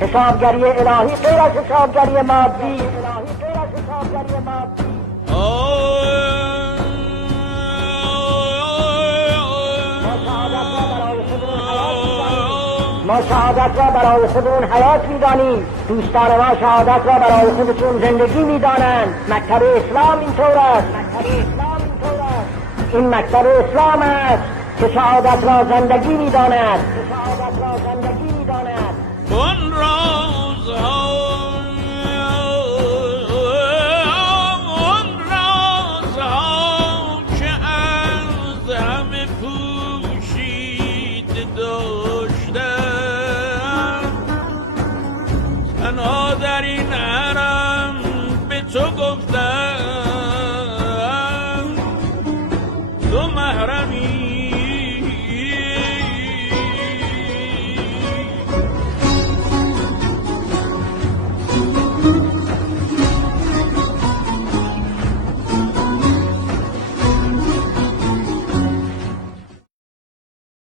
حسابگری الهی غیر از حسابگری مادی. ما شهادت را برای خودمون حیات می‌دانیم، دوستان ما شهادت را برای خودشون زندگی می‌دانند. مکتب اسلام اینطور است. این مکتب اسلام است که شهادت را زندگی می‌داند. اون روزها